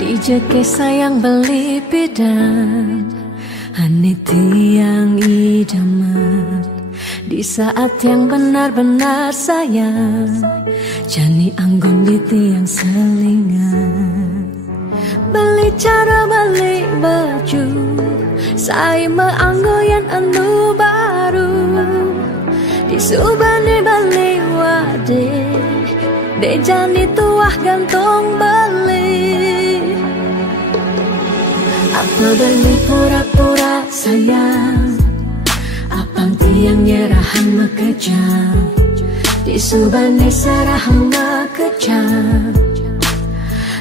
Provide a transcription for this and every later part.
Dijeke sayang beli bidan Ane tiang idaman di saat yang benar-benar sayang Jani anggon di tiang selingan Beli cara beli baju Saya meanggoyan anu baru Di subane beli wade De jani tuah gantong beli Apa beli pura-pura sayang Apang tiang nyerahan makejam Di subane serahan makejam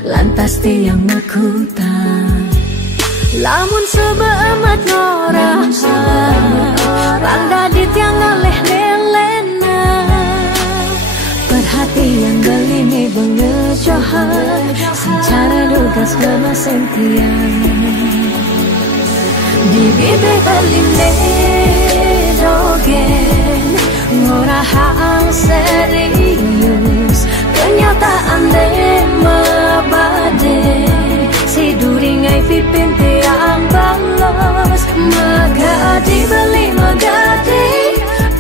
Lantas tiang makutan Lamun sebeamat ngorah Rangda di tiang ngaleh nelena Perhatian beli nih bengejohan Secara dugas lemaseng tiang Di bibe beli dogen Ngorahang serius Kenyataan deh mabade Si duringai pipin tiang balos Magadi beli magadi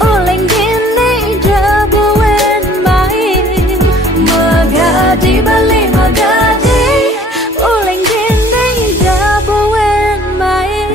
Oleng gini jabuen main Magadi beli magadi Oleng gini jabuen main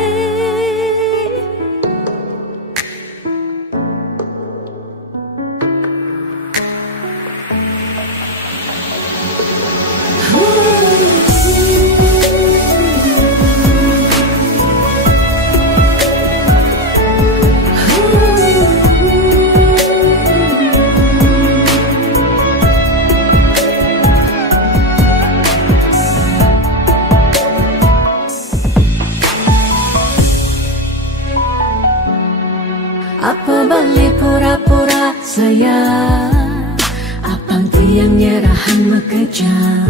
Apa balik pura-pura sayang Apang tiang nyerahan makejam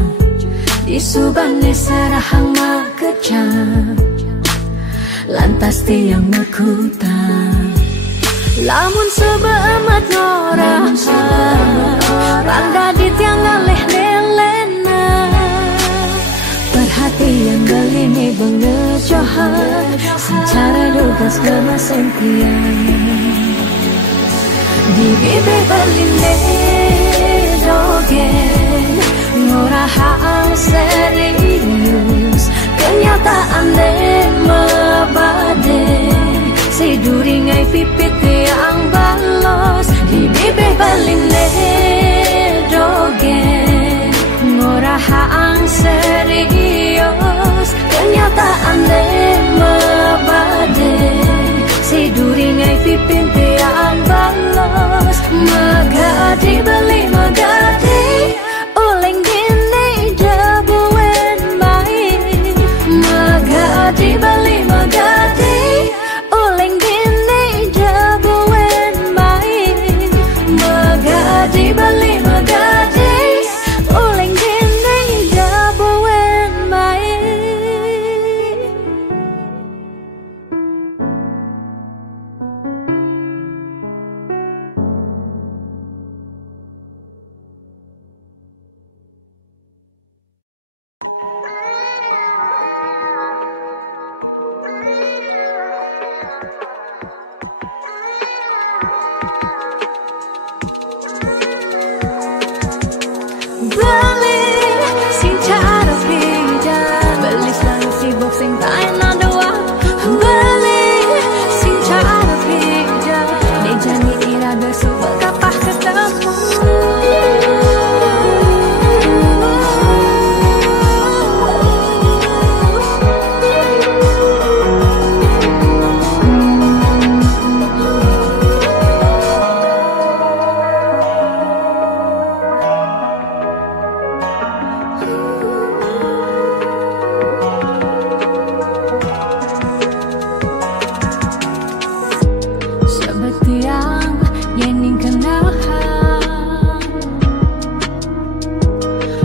Di subane serahang makejam Lantas tiang makutan Lamun sebeamat ngorah Rangda di tiang ngaleh nelena Perhatian beli nih bengejohan Secara dugas lemaseng tiang Di bibe beli dogen Ngorahang serius Kenyataan deh mabade Si duringai pipit tiang balos Di bibe beli dogen Ngorahang serius Kenyataan deh mabade Si duringai pipin tiang balos Magadi beli magadi Oleng gini jabuen main Magadi beli magadi Oleng gini jabuen main Magadi beli magadi Oleng gini jabuen main Beli sing cara beda Beli selalu sibuk sing tak enak doang Beli sing cara beda Dejani irada suka kapah ketemu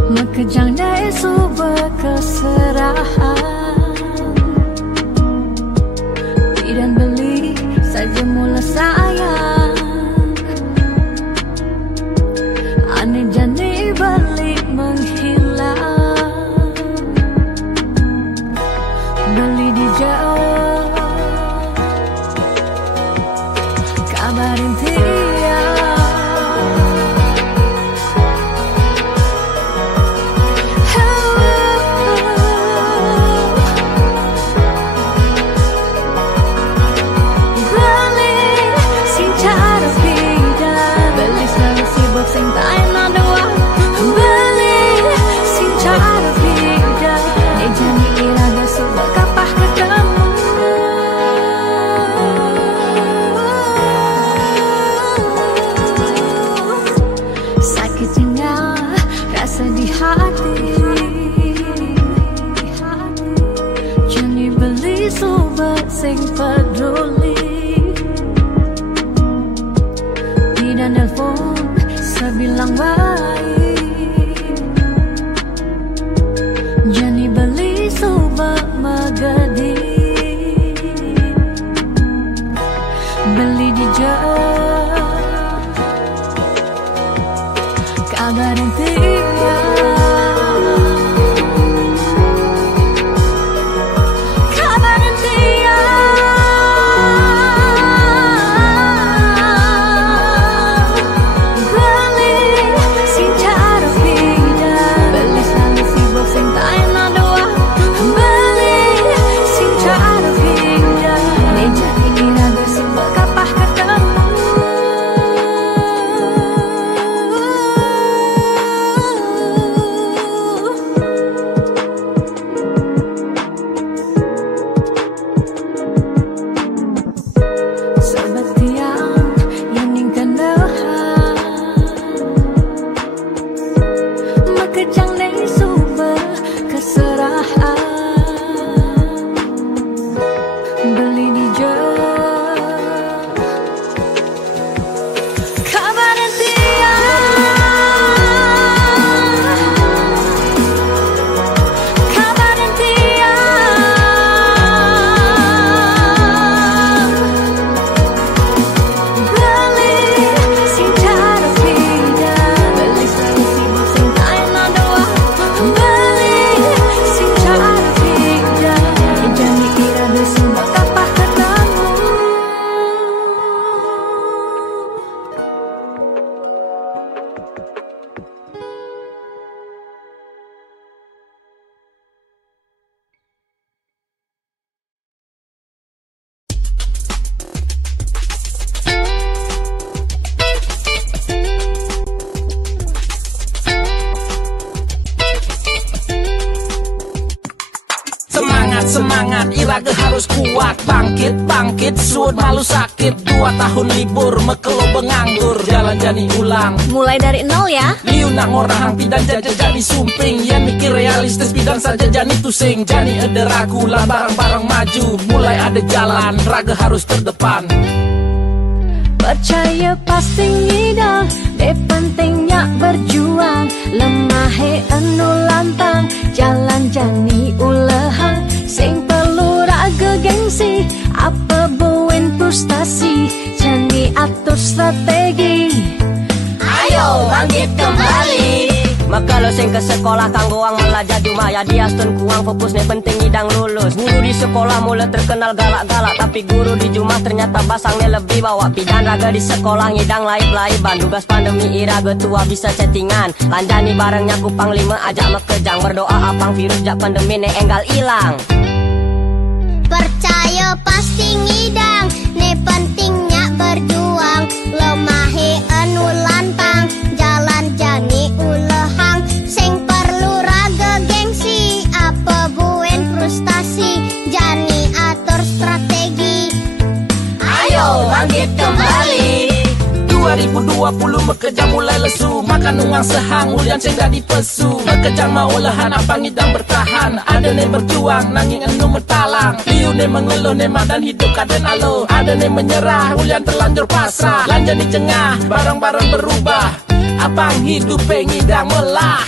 Makejang dai suba keserahan Tidak beli saja mula sayang Aneh jani balik menghilang Semangat, iraga harus kuat. Bangkit, suut malu sakit. 2 tahun libur, mekelo benganggur. Jalan jani ulang, mulai dari nol ya. liu nak ngorang pidan jaja jadi sumping. Yang mikir realistis pidan saja jani tusing. Jani ada ragu, lah bareng-bareng maju. Mulai ada jalan, raga harus terdepan. Percaya pasti ngidang, de pentingnya berjuang. Lemah anu lantang, jalan jani ulehang. Sing perlu raga gengsi, apa buin frustasi. Jani atur strategi, ayo bangkit kembali. Maka lo sing ke sekolah kanggo ang belajar cuma ya dia stun kuang fokus nih penting idang lulus. Guru di sekolah mulai terkenal galak-galak, tapi guru di Jumat ternyata pasangnya lebih bawa. Pidan raga di sekolah ngidang laib-laiban. Tugas pandemi iraga tua bisa chattingan. Lanjani barengnya ku panglima ajak mekejang. Berdoa apang virus jak pandemi ne enggal ilang. Percaya pasti ngidang, ne pentingnya berjuang. Lemahe anu lantang, jalan jani ulehang. Sing perlu raga gengsi, apa buen frustasi. Jani atur strategi, Ayo bangkit kembali. 2020 bekerja mulai lesu. Makan uang sehang ulian ceng di pesu. Bekerja mau lahan apa ngidang bertahan. Ada ne berjuang nanging enu mertalang. Liu ne mengeluh ne madan hidup kaden alo. Ada ne menyerah ulian terlanjur pasrah. Lanjut di cengah barang-barang berubah. Apang hidup ngidang melah.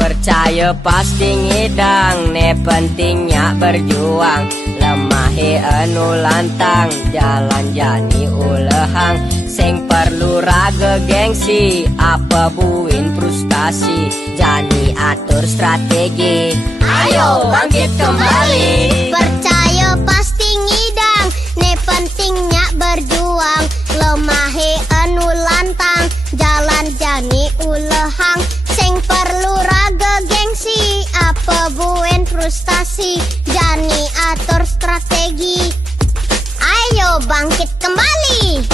Percaya pasti ngidang, ne pentingnya berjuang. Lemahe anu lantang, jalan jani ulehang. Sing perlu raga gengsi, apa buin frustasi. Jani atur strategi, ayo bangkit kembali. percaya pasti ngidang, ne pentingnya berjuang. Lemahe anu lantang, jalan jani ulehang. Sing perlu raga gengsi, apa buen frustasi. Jani atur strategi, ayo bangkit kembali.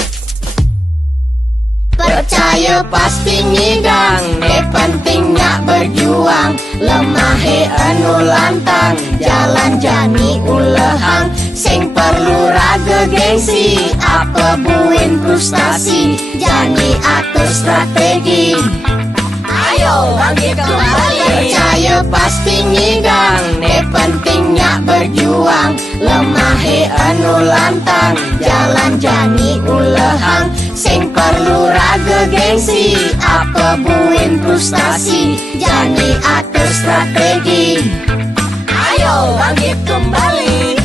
Percaya pasti ngidang, ne pentingnya berjuang. Lemahe anu lantang, jalan jani ulehang. Sing perlu raga gengsi, apa buin frustasi. Jani atur strategi, ayo bangkit kembali. Percaya pasti ngidang, ne pentingnya berjuang. Lemahe anu lantang, jalan jani ulehang. Sing perlu raga gengsi, apa buin frustasi. Jani atur strategi, ayo bangkit kembali.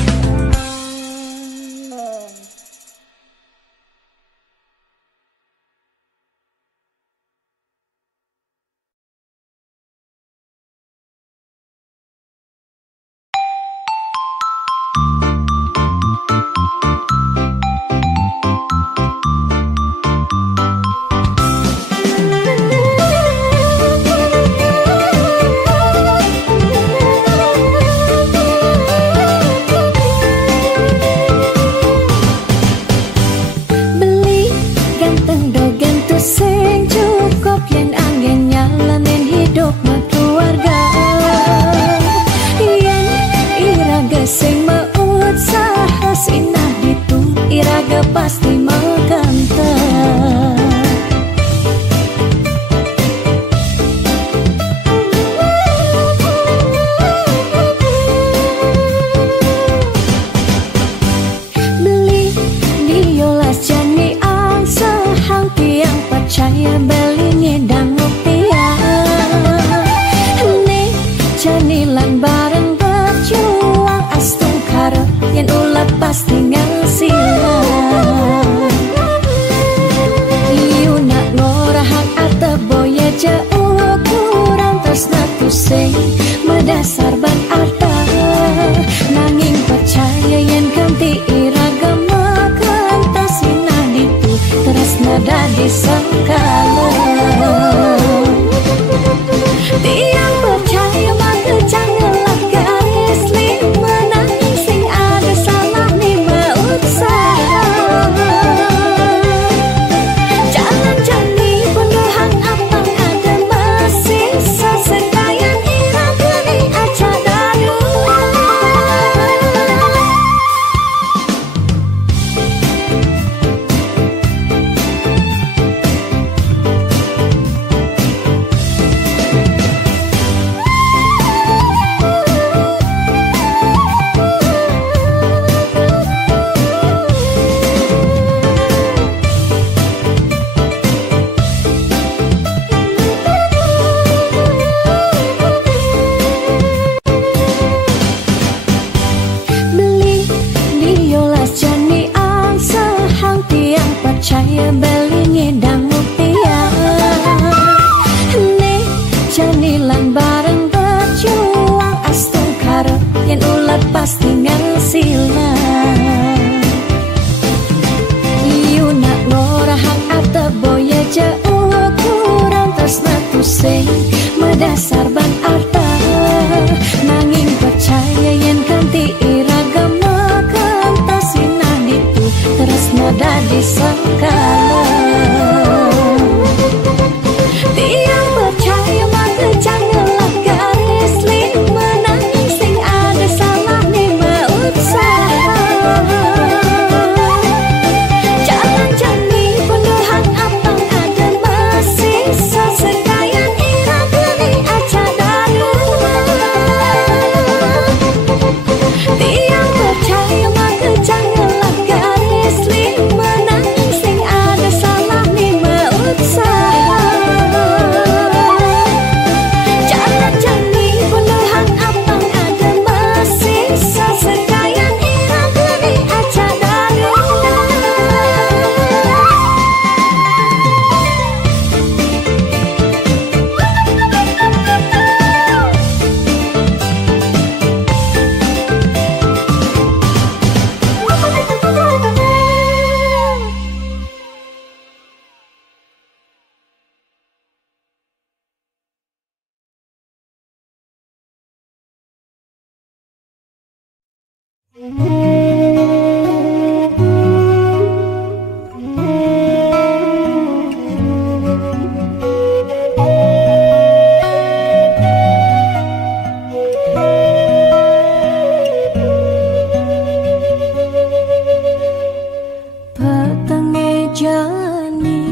disangkala. Tiang percaya maka janganlah garis lima nangis sing ada salah ni berusaha. Jalan jani penuhan apang ada masih sesekayan irama ni aja dadu. Percaya beli ngedang mutia nih janilan bareng berjuang astung karo yang ulat pasti ngasila iu nak ngorahan atau boya jauh kurang tresna pusing medasar ban arta nanging percaya yang kanti iragama kantasina ditu tresna dadi sangkala. Tiang percaya maka janganlah garis lima nangis sing ada salah ni berusaha. Jalan jani penuhan apang ada masih sesekayan irama ni aja dadu. Tiang percaya maka janganlah garis lima nangis sing ada salah ni berusaha. Jalan jani penuhan apang ada masih sesekayan irama ni aja dadu. Petangnya jani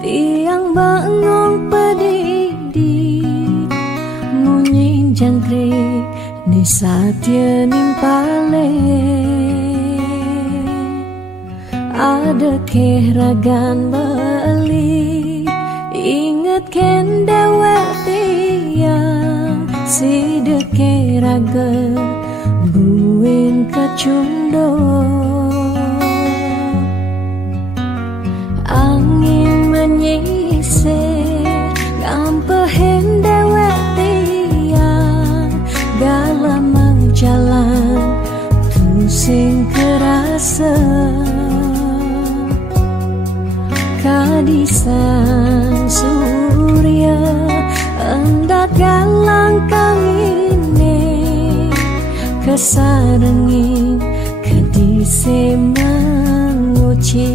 tiang bangong pedidi munyi jangkrik ni satya nimpale ada keragan beli inget ken dewek tiang si dekeraga buin kecundo angin menyisir ngampehen dewek tiang galam jalan pusing kerasa kadisan surya endat galang kangine kesarengin kedise menguci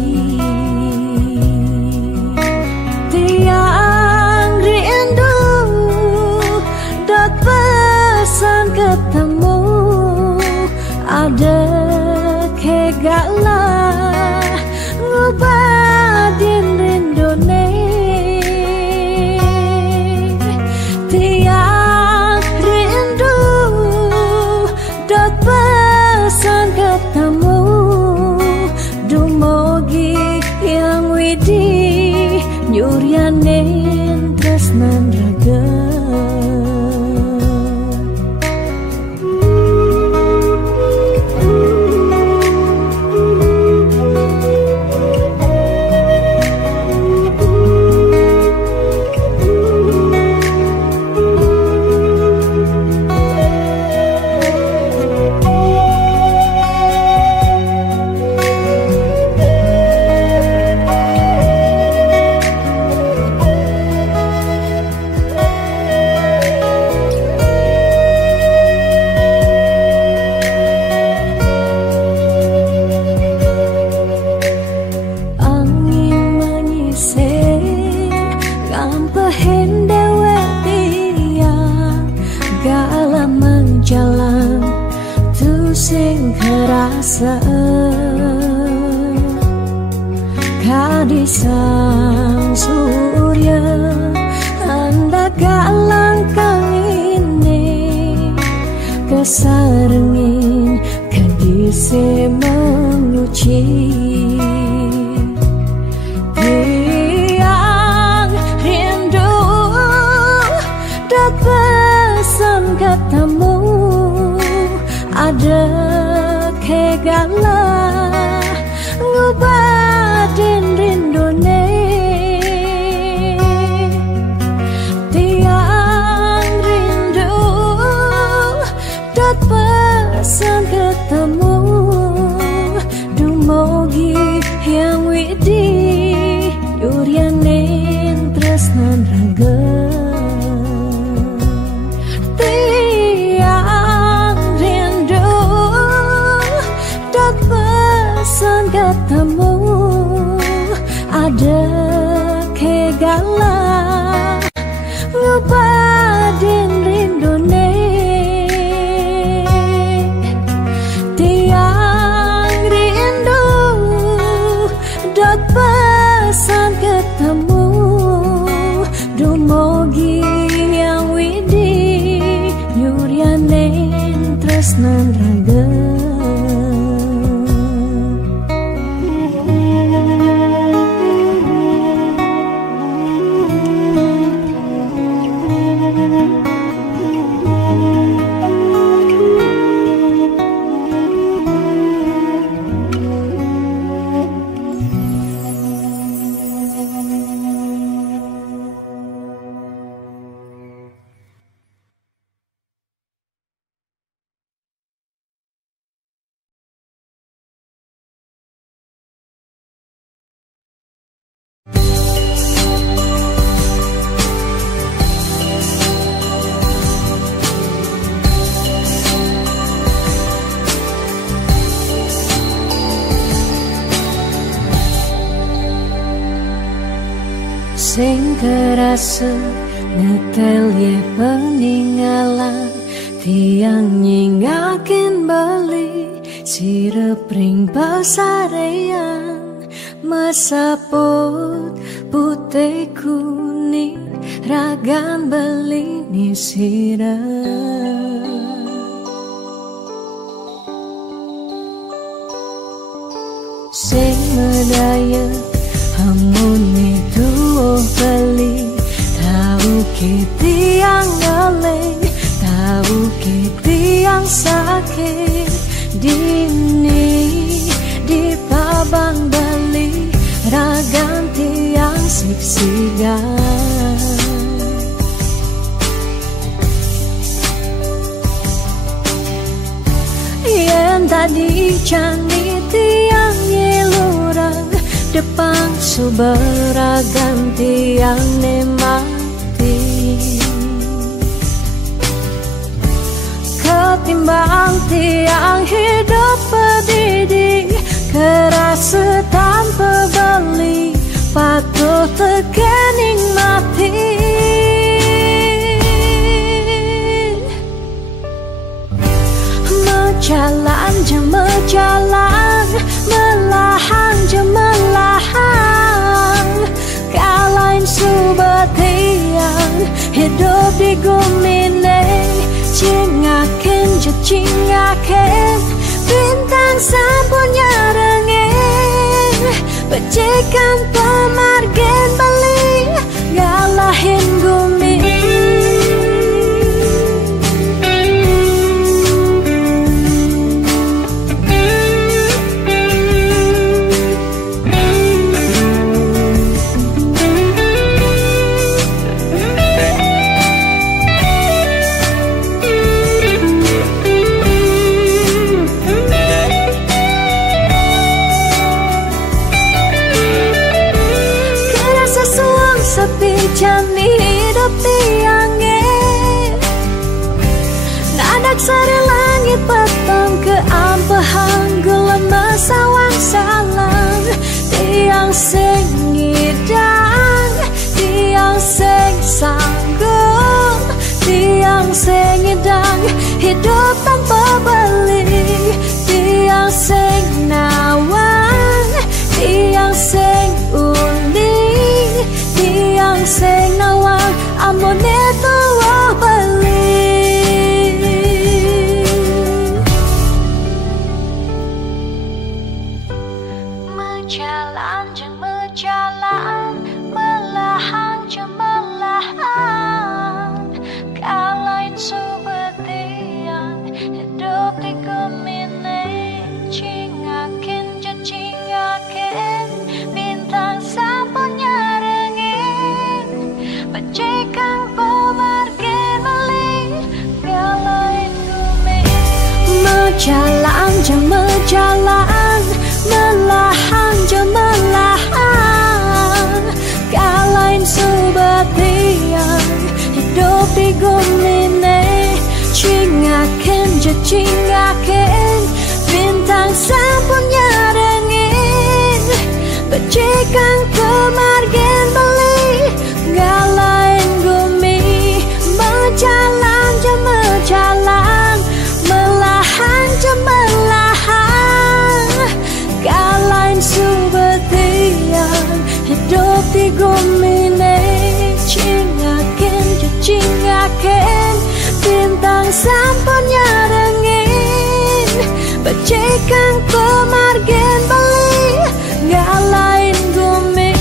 tiang rindu dot pesan ketemu ada kegalah ngubadin rindone tiang rindu dot pesan ketemu dumogi yang widi nyuryanin tresnan raga Lahin dewe tiang gala menjalan tu sing kerasa kadisang surya anda galang kang ini kesarengin kadise menguci tiang rindu dat pesan katamu ada kegala ngubadin rindone tiang rindu dat pesan ketemu dumogi yang widi yurianin tresnan raga tiang rindu dat pesan ketemu ada kegala ngubadin rindone tiang rindu dat pesan ketemu dumogi yang widi nyurianin tresnan raga sing kerasa ngetel ye peninggalan tiang nyingakin bali sirepring pasarean masapot putih kuning ragan beli ni sirah sing medaya hamuni tuo beli tahu kiti yang ngaleng tahu kiti yang sakit dini di pabang beli ragan tiang siksigan yang tadi cani tiang yelurang depan suberagam tiang nemati ketimbang tiang hidup pedidi kerasa tanpa beli patut tekening mati mejalan je mejalan melahan je melahan kalain subatian hidup di gumine cingaken je cingaken bintang sapunya rengeng pecekan pemargen beli galahin gumi jani hidup tiangnya nadak sari langit petang ke ampahan gelem sawang salang tiang sing ngidang tiang sing Jalan jemel jalan, melahan jemelahan. Kalain subatian hidup di gumine. Cingaken je cingaken, bintang sampun nyarengin. Becikan kemargen beli, galain gumi. Berjalan jemel jalan, melahan jemelahan. Kalain subatian hidup di gumine. Cingaken je cingaken, bintang sampun nyarengin. Becikan kemargen beli, galain gumi.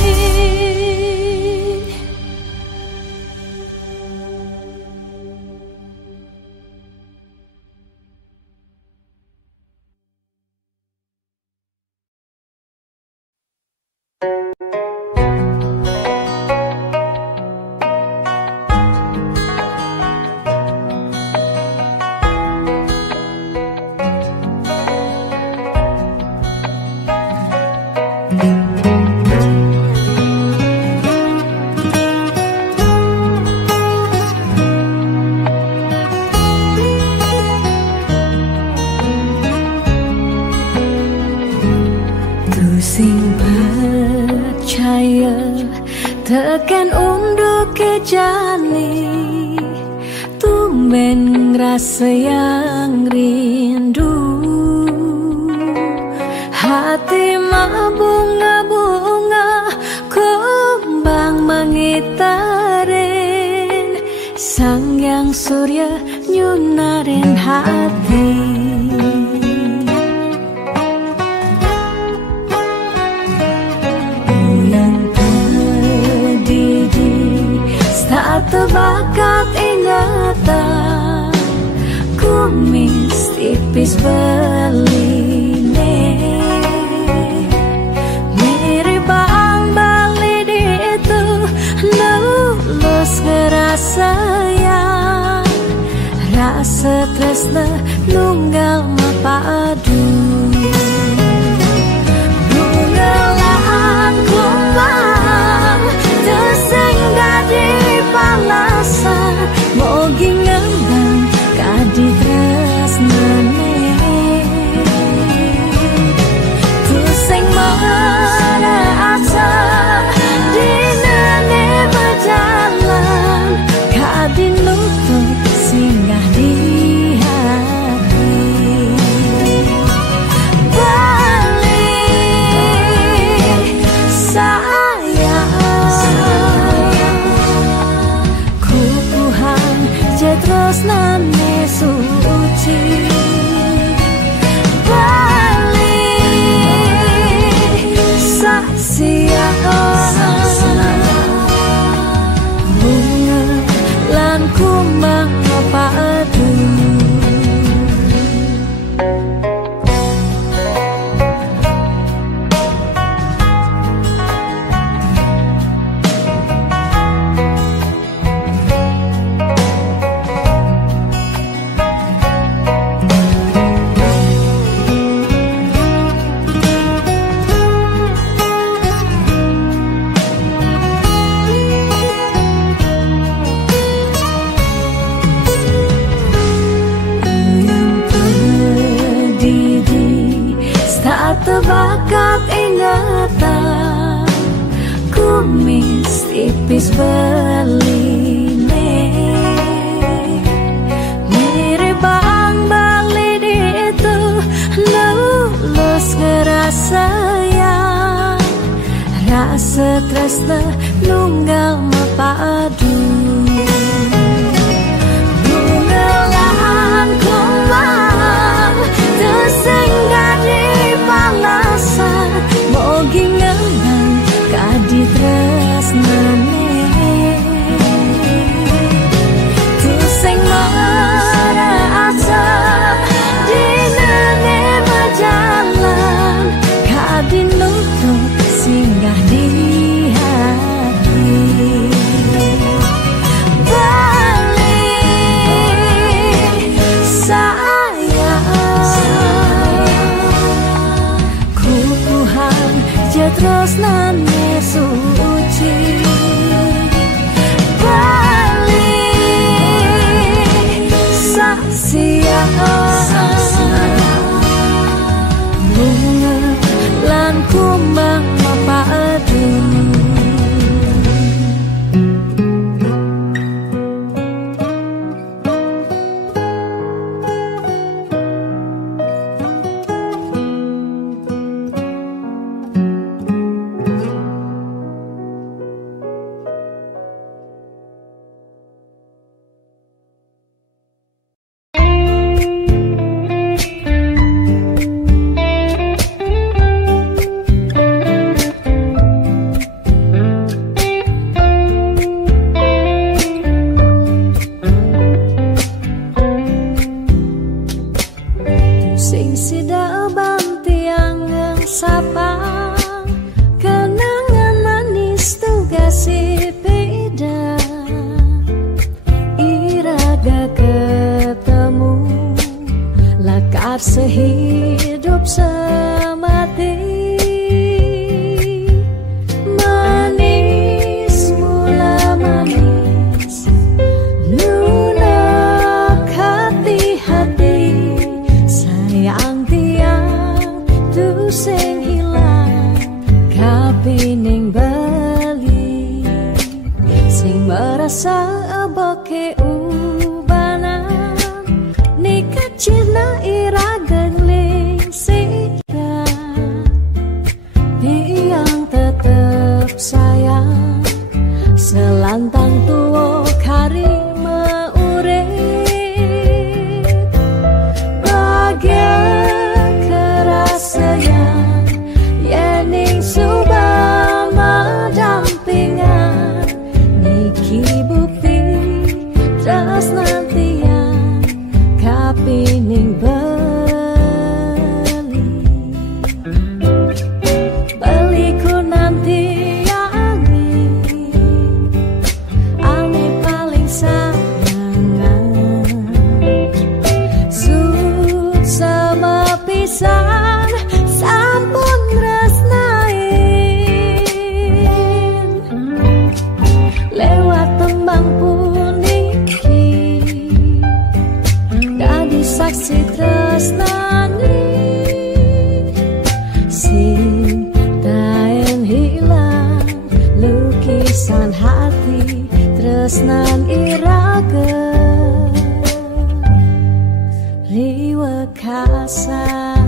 Tekan unduk ke jani, tumben rasa yang rindu. Hati mabunga-bunga, kembang mengitarin. Sang yang surya nyunarin hati. Tebakat ingatan, kumis tipis beline. Mirip bang bali di itu, lulus ngerasa yang rasa tresna nunggal mapadu. Bungalan kumbang tersenggah di palasan, mogi ngembang kadi tresnane. Tuseng merasa dinane berjalan, kadi nutut singgah di hati. Balik terus nane suci. Balik sasia bunga lan kumbang padu. Tebakat ingatan, kumis tipis beline. Mirip bang bali di itu, lulus ngerasa yang rasa tresna nunggal mapadu. Bungalan kumbang tersenggah di palasan, mogi ngembang kadi tresnane. Tuseng merasa dinane berjalan, kadi nutut singgah di hati. saksi tresnani sing taen hilang lukisan hati tresnan irage riwa kasan.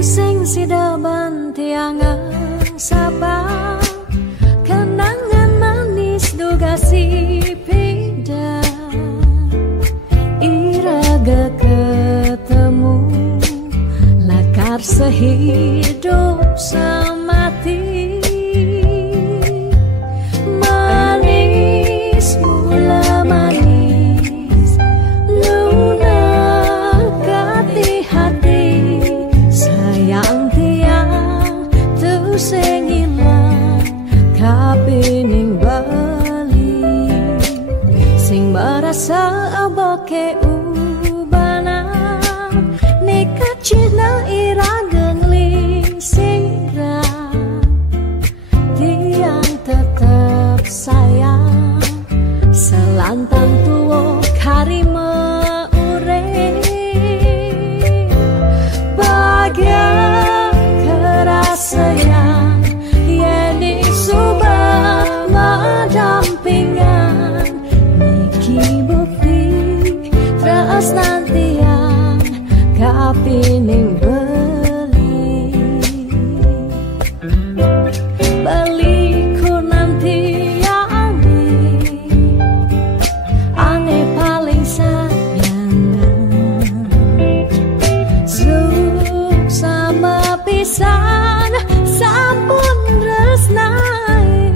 Sing sidaban tiangan sabang kenangan manis duga si peda iraga ketemu lakar sehidup semati manis mula manis lunak hati hati sayang tiang tu sing ilang kapining bali sing merasa aboke ubanang nekat cina irageng ling sirang tiang tetap sayang selantang tuwo karima sayang yeni subah madampingan niki bukti terus nanti yang kapining beliku nanti yang aneh paling sayangan sama pisan sampun resnai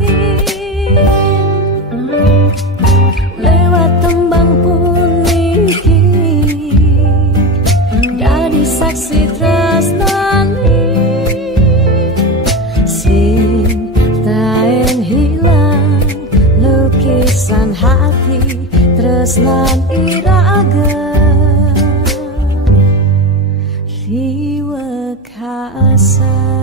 lewat tembang puniki dari saksi tresnani sing taen hilang lukisan hati tresnan iraga riwa kasan.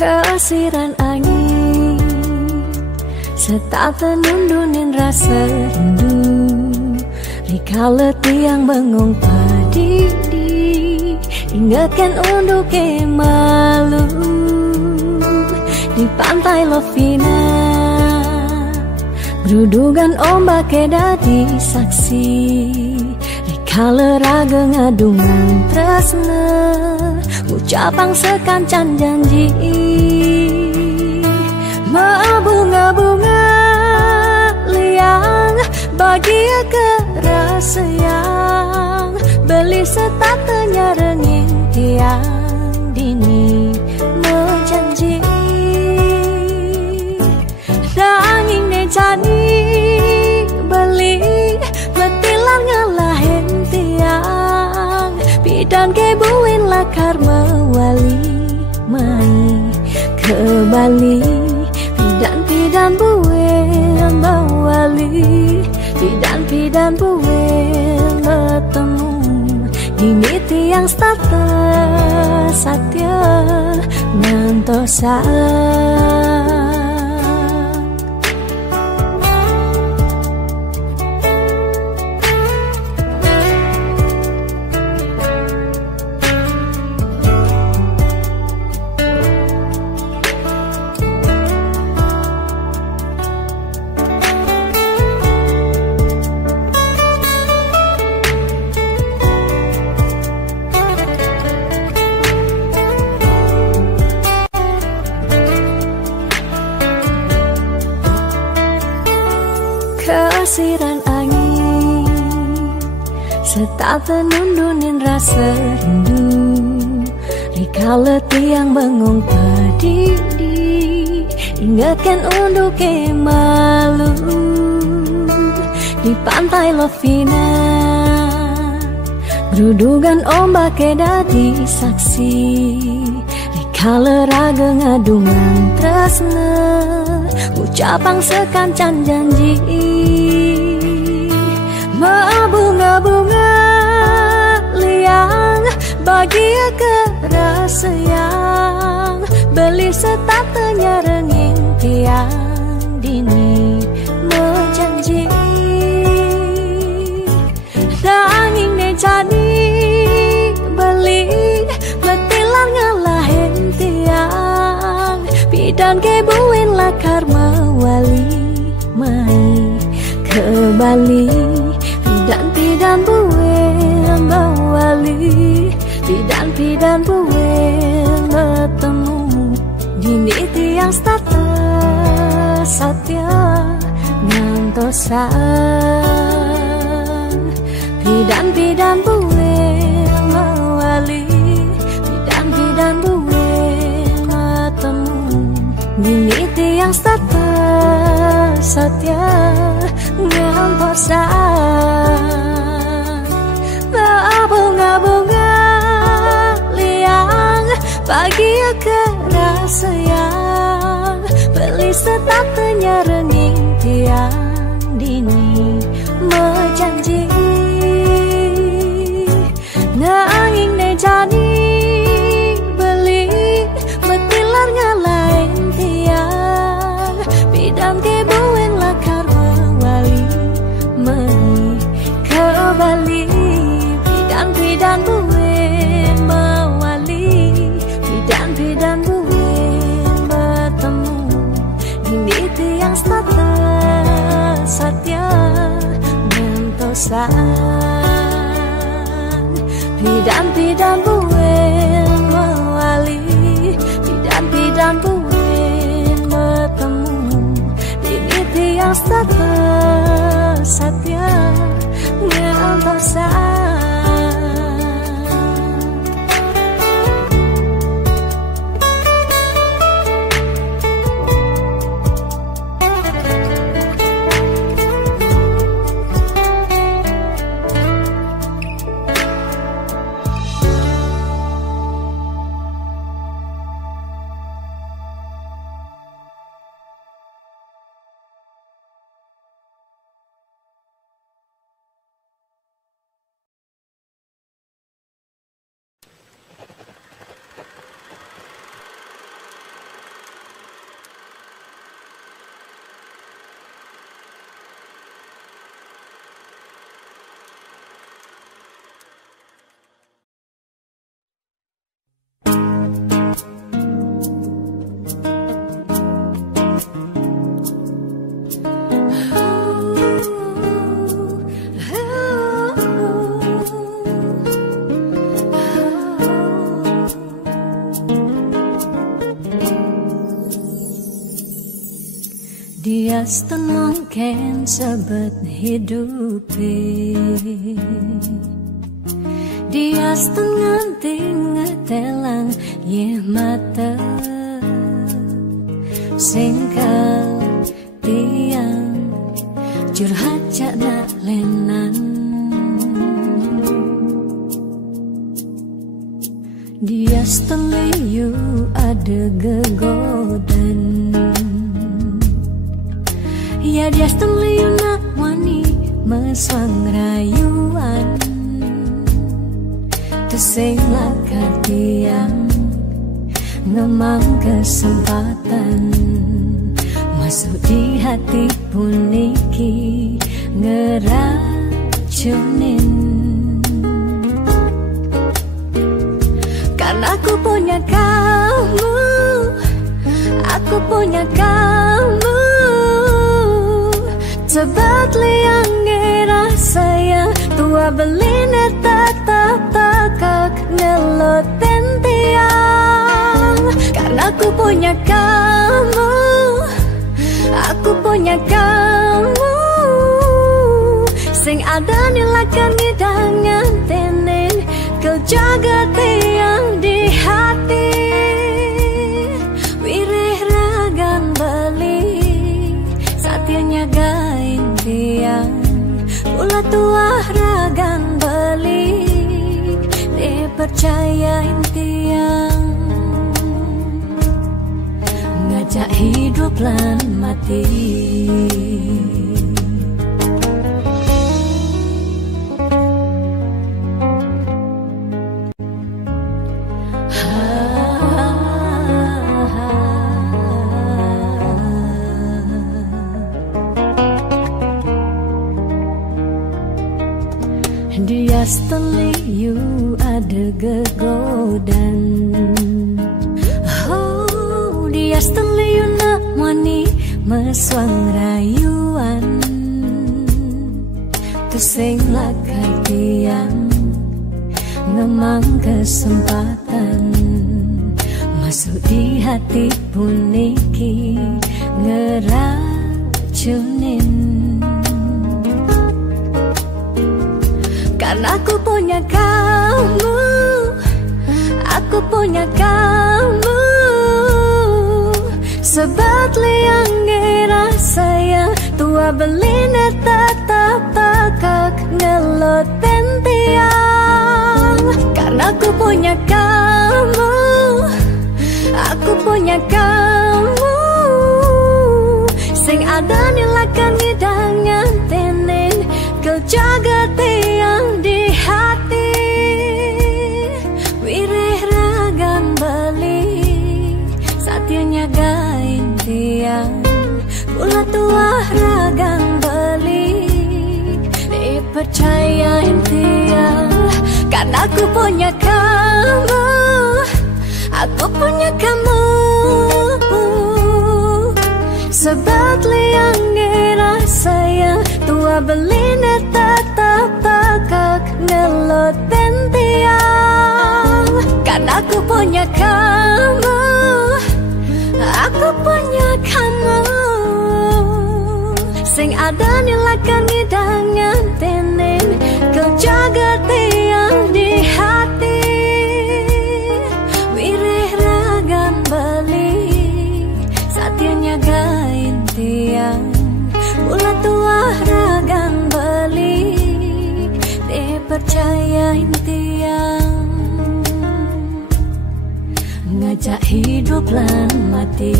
Kesiran angin serta tenundunin rasa rindu rikala tiang bengong padidi ingatkan untuk malu di pantai Lovina gerudugan ombak dadi saksi rikala raga ngadungan tresna ucapang sekancan janji bunga-bunga liang bahagia kerasa yang beli setatenya rengin tiang dini menjanji ranging necani beli betilan ngalahin tiang bidan kebuin lakar mewali mai ke Bali pidan buin mewali pidan buin bertemu ini tiang status satya ngantosa kesiran angin serta tenundunin rasa rindu Dikala tiang bengong pedih, ingatkan untuk malu di pantai Lovina. Gerudugan ombak dadi saksi, dikala raga ngadungan tresna, ucapang sekancan janji. Bunga-bunga liang bahagia kerasa yang beli setatenya renging tiang dini menjanji. Nanging ne jadi beli betilar ngalahin tiang bidan kebuin lakar mawali mai ke Bali. Pidan buin mawali, pidan buin bertemu dini tiang starter satya ngantosan. Pidan buin mawali, pidan buin bertemu dini tiang starter satya ngantosan. Bunga-bunga liang bahagia kerasa yang beli setatenya renging tiang dini menjanji. Nanging ne jadi beli betilar ngalahin tiang bidan kebuin lakar mawali meni ke Bali. Pidan buin mawali, pidan buin bertemu dini tiang starter satya ngantosan. Pidan buin mawali, pidan buin bertemu dini tiang starter satya ngantosan. Dia mungkin sebet hidupi, dia nganti ngetelang ye mata singkal tiang curhat cak lenan. Dia liu ada gegodan, ya dia liu nak wani meswang rayuan. Tesing lakar tiang ngemang kesempatan masuk di hati puniki ngeracunin. Karena aku punya kamu, aku punya kamu. Sebat liang ngerasa yang tua beline tetap takak ngeloten tiang. Karena aku punya kamu, aku punya kamu. Sing ada nilakan ngidangan tenen, kau jaga tiang di hati. hidup lan mati. Dia seteliu ada gegodan. Oh, dia seteliu nak mani meswang rayuan. Tusing lakai tiang ngemang kesempatan masuk di hati puniki ngeracunin. Karena aku punya kamu, aku punya kamu. Sebab liang ngerasa yang tua belina tetap takak ngelot tiang. Karena aku punya kamu, aku punya kamu. Sing ada nilakan hidangan tenen kau jaga tiang di hati. Wireh ragan balik saatnya gain tiang. Pula tua ragan balik dipercayain tiang. Karena aku punya kamu, aku punya kamu. Sebab liang ngerasa yang tua belina tetap takak ngelot tiang. Karena aku punya kamu, aku punya kamu. Sing ada nilakan hidangan tenen kau jaga tiang di hati. Wireh ragan balik saatnya gain tiang. Pula tua ragan balik dipercayain tiang. Ngajak hidup lan mati.